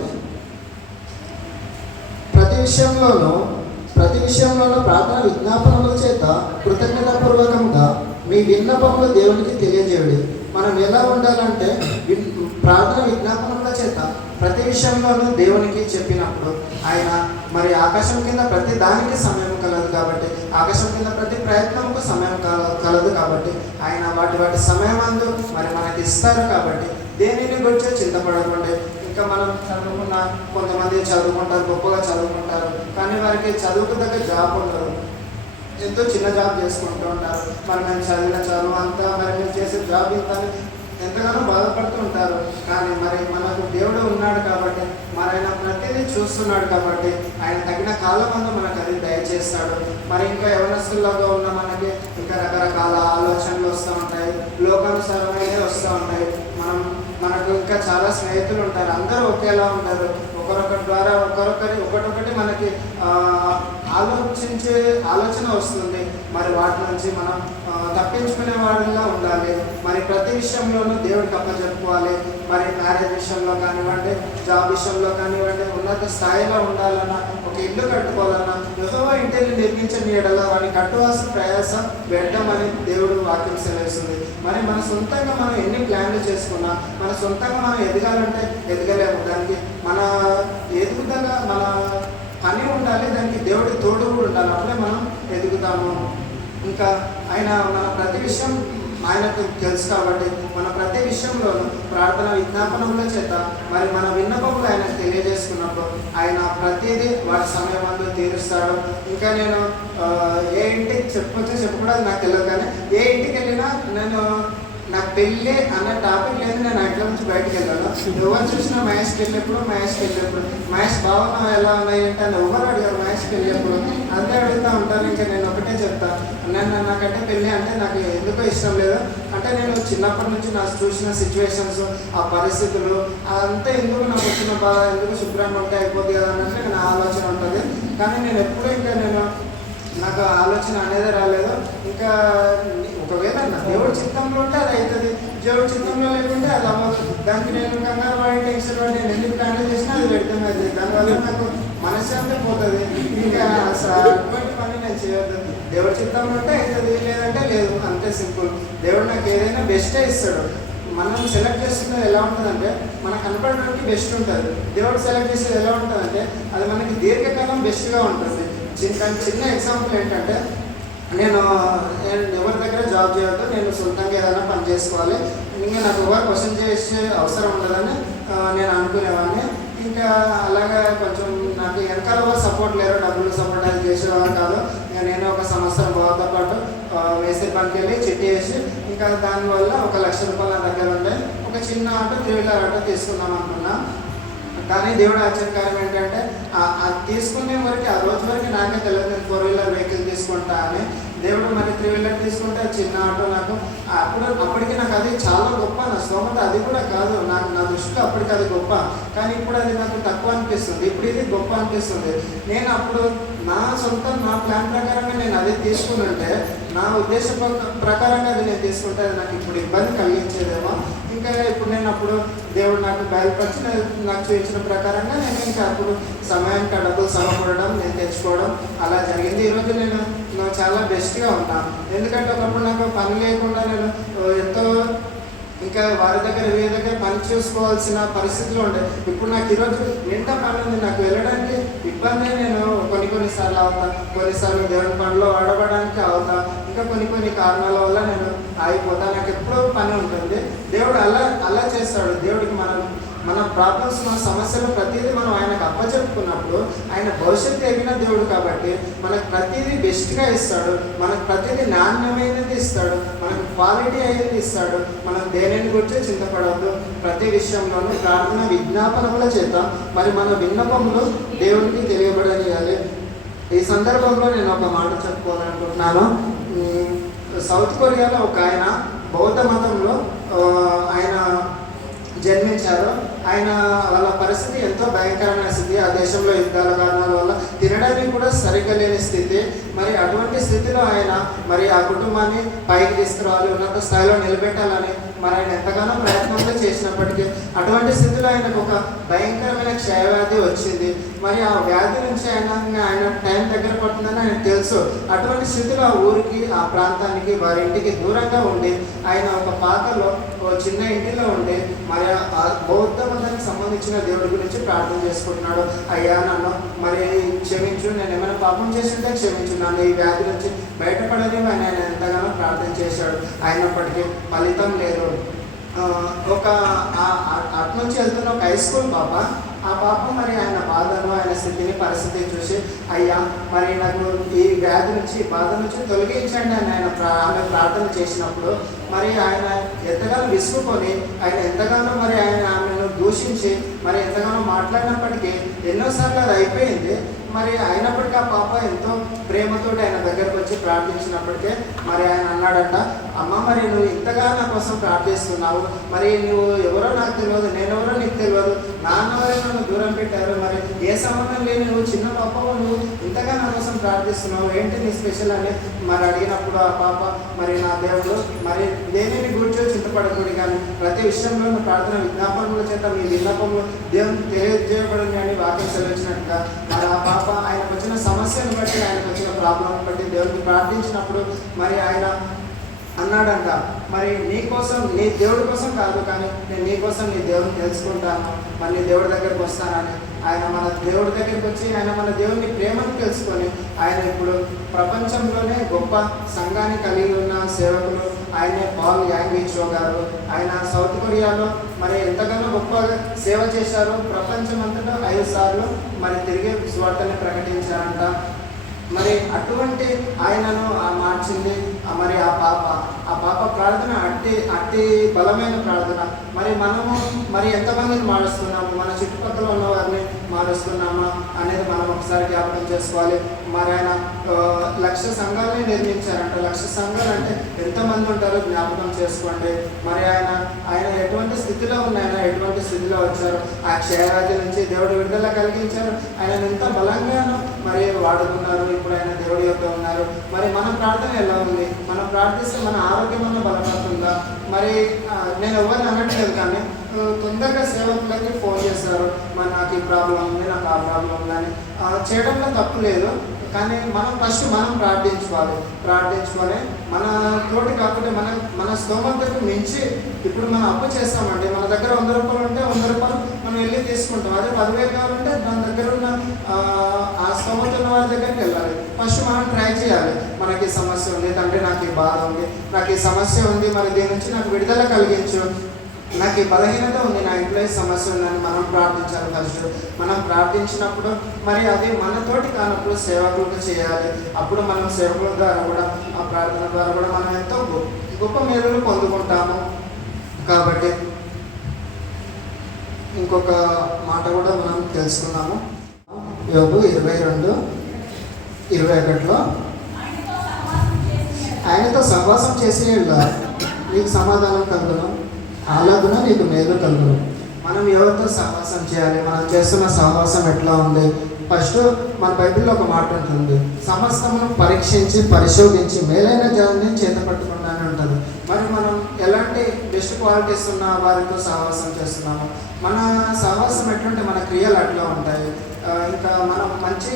ప్రతి విషయంలోనూ ప్రార్థన విజ్ఞాపనముల చేత కృతజ్ఞతాపూర్వకంగా మీ విన్నపములు దేవునికి తెలియజేయండి. మనం ఎలా ఉండాలంటే, ప్రార్థన విజ్ఞాపనముల చేత ప్రతి విషయంలోనూ దేవునికి చెప్పినప్పుడు ఆయన మరి ఆకాశం కింద ప్రతి దానికి సమయం కలదు కాబట్టి, ఆకాశం కింద ప్రతి ప్రయత్నంకు సమయం కలదు కాబట్టి ఆయన వాటి సమయం అందు మరి మనకి ఇస్తారు. కాబట్టి దేనిని గురించి చింతపడకండి. ఇంకా మనం చదువుకున్న కొంతమంది చదువుకుంటారు, గొప్పగా చదువుకుంటారు, కానీ వారికి చదువుకు దగ్గర జాబ్ ఉండదు, ఎంతో చిన్న జాబ్ చేసుకుంటూ ఉంటారు. మరి మేము చదివిన చదువు అంతా, మరి మేము చేసే జాబ్ ఇంత ఎంతగానో బాధపడుతూ ఉంటారు. కానీ మరి మనకు దేవుడు ఉన్నాడు కాబట్టి, మరి ఆయన ప్రతిదీ చూస్తున్నాడు కాబట్టి ఆయన తగిన కాలమందు మనకు అది దయచేస్తాడు. మరి ఇంకా యవనస్తుల్లాగా ఉన్న మనకి ఇంకా రకరకాల ఆలోచనలు వస్తూ ఉంటాయి, లోకానుసారమైనవి వస్తూ ఉంటాయి. మనకు ఇంకా చాలా స్నేహితులు ఉంటారు, అందరూ ఒకేలా ఉంటారు. ఒకరొకరి ద్వారా ఒకటొకటి మనకి ఆలోచన వస్తుంది. మరి వాటి నుంచి మనం తప్పించుకునే వాడిలా ఉండాలి. మరి ప్రతి విషయంలోనూ దేవుడికి అప్పచెప్పుకోవాలి. మరి మ్యారేజ్ విషయంలో కానివ్వండి, జాబ్ విషయంలో కానివ్వండి, ఉన్నత స్థాయిలో ఉండాలన్నా, ఒక ఇల్లు కట్టుకోవాలన్నా, యెహోవా ఇంటిని నిర్మించని యెడల వాని కట్టువాల్సిన ప్రయాసం వ్యర్థమని దేవుడు వాక్యం సెలవిస్తుంది. మరి మన సొంతంగా మనం ఎన్ని ప్లాన్లు చేసుకున్నా, మన సొంతంగా మనం ఎదగాలంటే ఎదగలేము. దానికి మన ఎదుగుదల, మన పని ఉండాలి, దానికి దేవుడి తోడు కూడా ఉండాలి, అప్పుడే మనం ఎదుగుతాము. ఇంకా ఆయన మన ప్రతి విషయం ఆయనకు తెలుసు కాబట్టి మన ప్రతి విషయంలోనూ ప్రార్థన విజ్ఞాపనముల చేత మరి మన విన్నపములు ఆయనకు తెలియజేసుకున్నప్పుడు ఆయన ప్రతిదీ వాటి సమయం అందు తీరుస్తాడు. ఇంకా నేను ఏ ఇంటికి చెప్పకూడదు నాకు తెలియదు, కానీ ఏ ఇంటికి వెళ్ళినా నాకు పెళ్ళి అన్న టాపిక్ లేదు, నేను అట్ల నుంచి బయటకు వెళ్ళాను. ఎవరు చూసినా మహేష్కి వెళ్ళినప్పుడు మహేష్ భావన ఎలా ఉన్నాయి అంటే అని ఎవరు అడిగారు. మహేష్కి వెళ్ళినప్పుడు అంతే అడుగుతూ ఉంటాను. ఇంకా నేను ఒకటే చెప్తాను, నాకంటే పెళ్ళి అంటే నాకు ఎందుకో ఇష్టం లేదు. అంటే నేను చిన్నప్పటి నుంచి నాకు చూసిన సిచ్యువేషన్స్, ఆ పరిస్థితులు అంతా ఎందుకు నాకు వచ్చిన బాధ, ఎందుకు శుభ్రంగా ఉంటే అయిపోద్ది కదా అన్నట్లు నా ఆలోచన ఉంటుంది. కానీ నేను ఎప్పుడూ నాకు ఆలోచన అనేది రాలేదు. ఇంకా ఒకవేళ నా దేవుడి చిత్తంలో ఉంటే అది అవుతుంది, దేవుడి చిత్తంలో లేకుంటే అది అవ్వదు. దానికి నేను కంగారు పడి టెన్షన్ పడి నేను ఎన్ని ప్లాన్లు చేసినా అది వ్యర్థమైంది. దానివల్ల నాకు మనశ్శాంతి పోతుంది. ఇంకా అటువంటి పని నేను చేయొద్దు. దేవుడి చిత్తంలో ఉంటే అవుతుంది, లేదంటే లేదు, అంతే సింపుల్. దేవుడు నాకు ఏదైనా బెస్టే ఇస్తాడు. మనం సెలెక్ట్ చేసుకునేది ఎలా ఉంటుందంటే, మనకు కనపడడానికి బెస్ట్ ఉంటుంది. దేవుడు సెలెక్ట్ చేసేది ఎలా ఉంటుందంటే, అది మనకి దీర్ఘకాలం బెస్ట్గా ఉంటుంది. చిన్న ఎగ్జాంపుల్ ఏంటంటే, నేను ఎవరి దగ్గర జాబ్ చేయొద్దు, నేను సొంతంగా ఏదైనా పని చేసుకోవాలి, ఇంకా నాకు ఎవరు క్వశ్చన్ చేసే అవసరం ఉండదని నేను అనుకునేవాడిని. ఇంకా అలాగా కొంచెం నాకు వెనకాల సపోర్ట్ లేరు, డబ్బులు సపోర్ట్ అది చేసేవారు కాదు. ఇంకా నేను ఒక సంవత్సరం బావతో పాటు మేస్త్రి పనికి వెళ్ళి చిట్టి వేసి, ఇంకా దానివల్ల 1 లక్ష రూపాయలు నా దగ్గర ఉండే ఒక చిన్న ఆటో 3 వీలర్ ఆటో తీసుకుందాం అనుకున్నా. కానీ దేవుడు ఆశ్చర్యకారం ఏంటంటే, అది తీసుకునే వరకు ఆ రోజు వరకు నాకే తెలియదు నేను 4 వీలర్ వెహికల్ తీసుకుంటా అని. దేవుడు మరి 3 వీలర్ తీసుకుంటే చిన్న ఆటో నాకు అప్పటికి నాకు అది చాలా గొప్ప, నా స్తోమత అది కూడా కాదు, నా దృష్టిలో అప్పటికి అది గొప్ప. కానీ ఇప్పుడు అది నాకు తక్కువ అనిపిస్తుంది, ఇప్పుడు ఇది గొప్ప అనిపిస్తుంది. నేను అప్పుడు నా ప్లాన్ ప్రకారంగా నేను అది తీసుకుని ఉంటే, నా ఉద్దేశ ప్రకారంగా అది నేను తీసుకుంటే అది నాకు ఇప్పుడు ఇబ్బంది కలిగించేదేమో. ఇంకా ఇప్పుడు నేను అప్పుడు దేవుడు నాకు బయలుపరిచి నాకు చూపించిన ప్రకారంగా నేను ఇంకా అప్పుడు సమయానికి ఆ డబ్బులు సమకూడడం, నేను తెచ్చుకోవడం అలా జరిగింది. ఈరోజు నేను చాలా బెస్ట్గా ఉంటాను. ఎందుకంటే ఒకప్పుడు నాకు పని లేకుండా నేను ఎంతో ఇంకా వీరి దగ్గర పని చూసుకోవాల్సిన పరిస్థితులు ఉంటాయి. ఇప్పుడు నాకు ఈరోజు నిండా పని ఉంది, నాకు వెళ్ళడానికి ఇబ్బంది. నేను కొన్నిసార్లు అవుతా, కొన్నిసార్లు దేవుని పనిలో వాడబడడానికి అవుతా. ఇంకా కొన్ని కారణాల వల్ల నేను ఆగిపోతాను, నాకు ఎప్పుడో పని ఉంటుంది. దేవుడు అలా చేస్తాడు. దేవుడికి మన ప్రాబ్లమ్స్, మన సమస్యలు ప్రతిదీ మనం ఆయనకు అప్పచెప్పుకున్నప్పుడు ఆయన భవిష్యత్తు ఎగిన దేవుడు కాబట్టి మనకు ప్రతిదీ బెస్ట్గా ఇస్తాడు, మనకు ప్రతిదీ నాణ్యమైనది ఇస్తాడు, మనకు క్వాలిటీ అయ్యేది ఇస్తాడు. మనం దేనిని గురించి చింతపడవద్దు. ప్రతి విషయంలోనూ ప్రార్థన విజ్ఞాపనముల చేత మరి మన విన్నపములు దేవునికి తెలియబడనియాలి. ఈ సందర్భంలో నేను ఒక మాట చెప్పుకోవాలనుకుంటున్నాను. సౌత్ కొరియాలో ఒక ఆయన బౌద్ధ మతంలో ఆయన జన్మించారు. వాళ్ళ పరిస్థితి ఎంతో భయంకరమైన స్థితి. ఆ దేశంలో యుద్ధాల కారణాల వల్ల తినడానికి కూడా సరిగ్గా లేని స్థితి. మరి అటువంటి స్థితిలో ఆయన మరి ఆ కుటుంబాన్ని పైకి తీసుకురావాలి, ఉన్నత స్థాయిలో నిలబెట్టాలని మరి ఆయన ఎంతగానో ప్రయత్నంలో చేసినప్పటికీ అటువంటి స్థితిలో ఆయనకు ఒక భయంకరమైన క్షయవ్యాధి వచ్చింది. మరి ఆ వ్యాధి నుంచి ఆయన టైం దగ్గర పడుతుందని ఆయనకు తెలుసు. అటువంటి స్థితిలో ఆ ఊరికి, ఆ ప్రాంతానికి, వారి ఇంటికి దూరంగా ఉండి ఆయన ఒక పాకలో, ఒక చిన్న ఇంటిలో ఉండి మరి ఆ బౌద్ధ మతానికి సంబంధించిన దేవుడి గురించి ప్రార్థన చేసుకుంటున్నాడు. అయ్యా నన్ను మరి క్షమించు, నేను ఏమైనా పాపం చేసింటే క్షమించు, నన్ను ఈ వ్యాధి నుంచి బయటపడని ఆయన ఎంతగానో ప్రార్థన చేశాడు. అయినప్పటికీ ఫలితం లేదు. అటు నుంచి వెళ్తున్న ఒక హై స్కూల్ ఆ పాప మరి ఆయన బాధను, ఆయన స్థితిని, పరిస్థితిని చూసి అయ్యా మరి నాకు ఈ వ్యాధి నుంచి, బాధ నుంచి తొలగించండి అని ఆమె ప్రార్థన చేసినప్పుడు మరి ఆయన ఎంతగానో విసుగుకొని ఆయన ఎంతగానో మరి ఆమెను దూషించి మరి ఎంతగానో మాట్లాడినప్పటికీ ఎన్నోసార్లు అది అయిపోయింది. మరి అయినప్పటికీ ఆ పాప ఎంతో ప్రేమతో ఆయన దగ్గరకు వచ్చి ప్రార్థించినప్పటికే మరి ఆయన అన్నాడంట, అమ్మ మరి నువ్వు ఇంతగా నా కోసం ప్రార్థిస్తున్నావు, మరి నువ్వు ఎవరో నాకు తెలియదు, నేనెవరో నీకు తెలియదు, నాన్నవారి నన్ను దూరం పెట్టారు, మరి ఏ సంబంధం లేని నువ్వు చిన్న పాపవు, నువ్వు ఇంతగా నా కోసం ప్రార్థిస్తున్నావు, ఏంటి నీ స్పెషల్ అని మరి అడిగినప్పుడు ఆ పాప మరి నా దేవుడు మరి దేనిని గురించి చింతపడకూడదు కానీ ప్రతి విషయంలో ప్రార్థన విజ్ఞాపనముల చేత మీ విన్నపములు దేవునికి తెలియజేయబడింది అని వాక్యం సెలవించినట్టుగా మరి ఆ పాప ఆయనకు వచ్చిన సమస్యను బట్టి, ఆయనకు వచ్చిన ప్రాబ్లం బట్టి దేవుడికి ప్రార్థించినప్పుడు మరి ఆయన అన్నాడంట, మరి నీ కోసం, నీ దేవుడి కోసం కాదు కానీ నేను నీ కోసం నీ దేవుడిని తెలుసుకుంటాను, మరి నీ దేవుడి దగ్గరికి వస్తానని ఆయన మన దేవుడి దగ్గరికి వచ్చి ఆయన మన దేవుని ప్రేమను తెలుసుకొని ఆయన ఇప్పుడు ప్రపంచంలోనే గొప్ప సంఘాన్ని కలిగి ఉన్న సేవకులు ఆయనే పాల్ యాంగ్ చో గారు. ఆయన సౌత్ కొరియాలో మరి ఎంతగానో గొప్పగా సేవ చేశారు. ప్రపంచం అంతటా 5 సార్లు మరి తిరిగి స్వార్థని ప్రకటించారంట. మరి అటువంటి ఆయనను మార్చింది మరి ఆ పాప ప్రార్థన అట్టి బలమైన ప్రార్థన. మరి మనము మరి ఎంతమందిని మారుస్తున్నాము, మన చుట్టుపక్కల ఉన్న వారిని మారుస్తున్నామా అనేది మనం ఒకసారి జ్ఞాపకం చేసుకోవాలి. మరి ఆయన 1,00,000 సంఘాలని నిర్మించారంట. 1,00,000 సంఘాలు అంటే ఎంతమంది ఉంటారో జ్ఞాపకం చేసుకోండి. మరి ఆయన ఎటువంటి స్థితిలో ఉన్నాయన, ఎటువంటి స్థితిలో వచ్చారు, ఆ క్షయవ్యాధి నుంచి దేవుడు విడుదల కలిగించారు. ఆయన ఎంత బలంగానో మరి వాడుకున్నారు. ఇప్పుడు ఆయన దేవుడి యొక్క ఉన్నారు. మరి మన ప్రార్థన ఎలా ఉంది? మనం ప్రార్థిస్తే మన ఆరోగ్యం అన్న బలపడుతుందా? మరి నేను ఎవరిని అనట్లేదు కానీ తొందరగా సేవకులకి ఫోన్ చేస్తారు, మరి నాకు ఈ ప్రాబ్లం ఉంది, నాకు ఆ ప్రాబ్లం ఉందని చేయడంలో తప్పు లేదు. కానీ మనం ఫస్ట్ మనం ప్రార్థించుకొని మన తోటి కాకుండా మన స్తోమతకు మించి ఇప్పుడు మనం అప్పు చేస్తామండి. మన దగ్గర 100 రూపాయలు ఉంటే 100 రూపాయలు మనం వెళ్ళి తీసుకుంటాం. అదే 10,000 కావాలంటే మన దగ్గర ఉన్న ఆ స్తోమత ఉన్న వారి దగ్గరికి వెళ్ళాలి. ఫస్ట్ మనం ట్రై చేయాలి. మనకి సమస్య ఉంది తండ్రి, నాకు ఈ బాధ ఉంది, నాకు ఈ సమస్య ఉంది, మరి దీని నుంచి నాకు విడుదల కలిగించు, నాకు ఈ బలహీనత ఉంది, నా ఇంట్లో సమస్య ఉందని మనం ప్రార్థించాలి. ఫస్ట్ మనం ప్రార్థించినప్పుడు మరి అది మనతోటి కానప్పుడు సేవకులకు చేయాలి. అప్పుడు మనం సేవకుల ద్వారా కూడా, ఆ ప్రార్థన ద్వారా కూడా మనం ఎంతో గొప్ప మేలులు పొందుకుంటాము. కాబట్టి ఇంకొక మాట కూడా మనం తెలుసుకున్నాము. యోబు 22:21లో ఆయనతో సహవాసం చేసే నీకు సమాధానం కలుగును, అలాగున నీకు మేలు కలుగును. మనం ఎవరితో సహవాసం చేయాలి? మనం చేస్తున్న సహవాసం ఎట్లా ఉంది? ఫస్ట్ మన బైబిల్లో ఒక మాట ఉంటుంది, సమస్తమును పరీక్షించి పరిశోధించి మేలైన జనాన్ని చేత పట్టుకున్నాను ఉంటుంది. మరి మనం ఎలాంటి బెస్ట్ క్వాలిటీస్ ఉన్న వారితో సహవాసం చేస్తున్నాము? మన సహవాసం ఎట్లుంటే మన క్రియలు అట్లా ఉంటాయి. ఇంకా మనం మంచి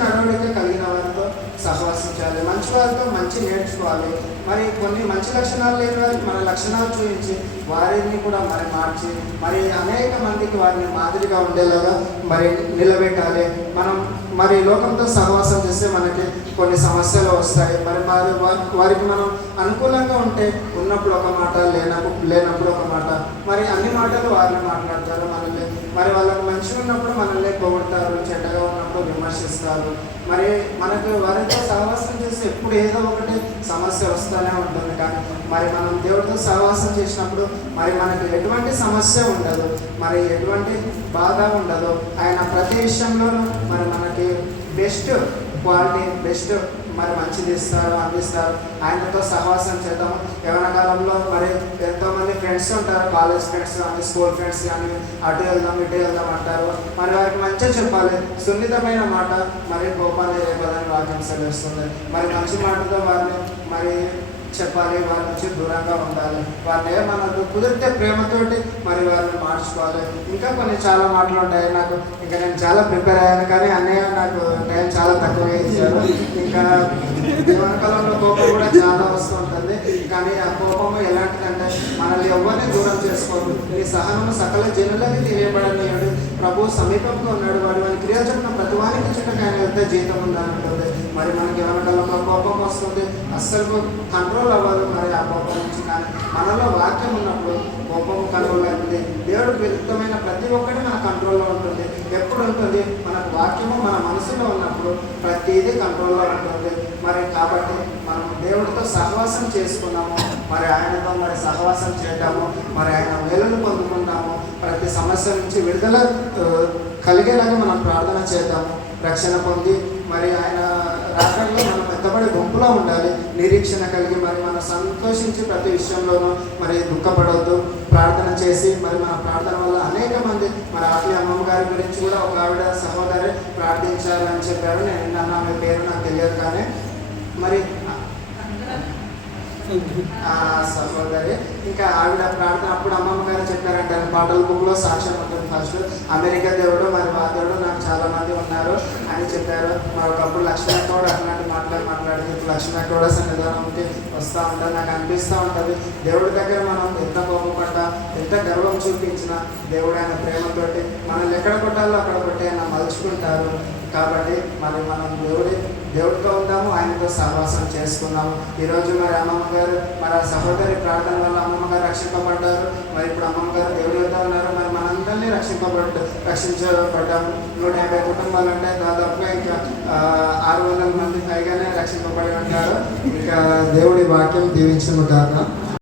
నడవడిక కలిగిన వారితో సహవాసం చేయాలి. మంచి వారితో మంచి నేర్చుకోవాలి. మరి కొన్ని మంచి లక్షణాలు లేని వారికి మన లక్షణాలు చూపించి వారిని కూడా మరి మార్చి మరి అనేక మందికి వారిని మాదిరిగా ఉండేలాగా మరి నిలబెట్టాలి. మనం మరి లోకంతో సహవాసం చేస్తే మనకి కొన్ని సమస్యలు వస్తాయి. మరి వారికి మనం అనుకూలంగా ఉంటే ఉన్నప్పుడు ఒక మాట, లేనప్పుడు ఒక మాట, మరి అన్ని మాటలు వారిని మాట్లాడతారు మనల్ని. మరి వాళ్ళకి మంచిగా ఉన్నప్పుడు మనల్ని పొగుడతారు, చెడ్డగా ఉన్నప్పుడు విమర్శిస్తారు. మరి మనకు వారితో సహవాసం చేస్తే ఎప్పుడు ఏదో ఒకటి సమస్య వస్తూనే ఉంటుంది. కానీ మరి మనం దేవుడితో సహవాసం చేసినప్పుడు మరి మనకు ఎటువంటి సమస్య ఉండదు, మరి ఎటువంటి బాధ ఉండదు. ఆయన ప్రతి విషయంలోనూ మరి మనకి బెస్ట్ క్వాలిటీ, బెస్ట్ మరి మంచిది అందిస్తారు. ఆయనతో సహవాసం చేద్దాము. యవ్వన కాలంలో మరి ఎంతోమంది ఫ్రెండ్స్ ఉంటారు, కాలేజ్ ఫ్రెండ్స్ కానీ స్కూల్ ఫ్రెండ్స్ కానీ, అటు వెళ్దాం ఇటు వెళ్దాం అంటారు. మరి వారికి మంచిగా చెప్పాలి. సున్నితమైన మాట మరి కోపాన్ని రేపదని వాక్యం సెలవిస్తుంది. మరి మంచి మాటతో వారిని మరి చెప్పాలి, వారి నుంచి దూరంగా ఉండాలి. వారిని మనకు కుదిరితే ప్రేమతోటి మరి వారిని మార్చుకోవాలి. ఇంకా కొన్ని చాలా మాటలు ఉంటాయి. నాకు ఇంకా నేను చాలా ప్రిపేర్ అయ్యాను, కానీ అన్నయ్య నాకు టైం చాలా తక్కువగా ఇచ్చారు. ఇంకా జీవన కాలంలో కోపం కూడా చాలా వస్తూ ఉంటుంది. కానీ ఆ కోపము ఎలాంటిదంటే మనల్ని ఎవరిని దూరం చేసుకోదు. ఈ సహనము సకల జనులకి తెలియబడనియాడు. ప్రభు సమీపంలో ఉన్నాడు. వారి క్రియ చెప్పిన ప్రతి వారికి చుట్టూ ఆయన వద్ద జీతం ఉందని ఉంటుంది. మరి మనకి ఎవరి కాలంలో కోపం వస్తుంది, అస్సలు కంట్రోల్ అవ్వదు. మరి ఆ కోపం నుంచి కానీ మనలో వాక్యం ఉన్నప్పుడు కోపం కంట్రోల్ అవుతుంది. దేవుడికి విరుద్ధమైన ప్రతి ఒక్కటి మన కంట్రోల్లో ఉంటుంది. ఎప్పుడు ఉంటుంది? మనకు వాక్యము మన మనసులో ఉన్నప్పుడు ప్రతిదీ కంట్రోల్లో ఉంటుంది. మరి కాబట్టి మనం దేవుడితో సహవాసం చేసుకున్నాము, మరి ఆయనతో మరి సహవాసం చేద్దాము, మరి ఆయన మేలును పొందుకుంటాము. ప్రతి సమస్య నుంచి విడుదల కలిగేలాగా మనం ప్రార్థన చేద్దాము. రక్షణ పొంది మరి ఆయన రాకడలో మనం పెద్దబడి గుంపులో ఉండాలి, నిరీక్షణ కలిగి మరి మనం సంతోషించి ప్రతి విషయంలోనూ మరి దుఃఖపడవద్దు. ప్రార్థన చేసి మరి మన ప్రార్థన వల్ల అనేక మంది మరి ఆత్మీయ అమ్మమ్మ గారి గురించి కూడా ఒక ఆవిడ సహోదరి ప్రార్థించారు అని చెప్పారు. నేను విన్నాను, ఆమె పేరు నాకు తెలియదు, కానీ మరి సహోదరి ఇంకా ఆవిడ ప్రార్థన అప్పుడు అమ్మమ్మ గారు చెప్పారంటే పాటల బుక్లో సాక్ష్యం ఉంటుంది. ఫస్ట్ అమెరికా దేవుడు మరి మా దేవుడు నాకు చాలా మంది ఉన్నారు అని చెప్పారు. మరి ఒకప్పుడు లక్ష్మణ కూడా అట్లాంటి మాట్లాడింది. ఇప్పుడు లక్ష్మణ కూడా సన్నిధానంకి వస్తూ ఉంటుంది. నాకు అనిపిస్తూ ఉంటుంది దేవుడి దగ్గర మనం ఎంత కోపపడ్డా, ఎంత గర్వం చూపించినా దేవుడు ఆయన ప్రేమతోటి మనల్ని ఎక్కడ కొట్టాలో అక్కడ కొట్టి ఆయన మలుచుకుంటారు. కాబట్టి మరి మనం దేవుడితో ఉందాము, ఆయనతో సహవాసం చేసుకున్నాము. ఈరోజు మరి అమ్మమ్మ గారు మరి ఆ సహోదరి ప్రార్థన వల్ల అమ్మమ్మ గారు రక్షింపబడ్డారు. మరి ఇప్పుడు అమ్మమ్మ గారు దేవుడి వద్ద ఉన్నారు. మరి మనందరినీ రక్షించబడ్డాము. 150 కుటుంబాలు అంటే దాదాపుగా ఇంకా 600 మంది పైగానే రక్షింపబడి ఉంటారు. ఇంకా దేవుడి వాక్యం దీవించును గాక.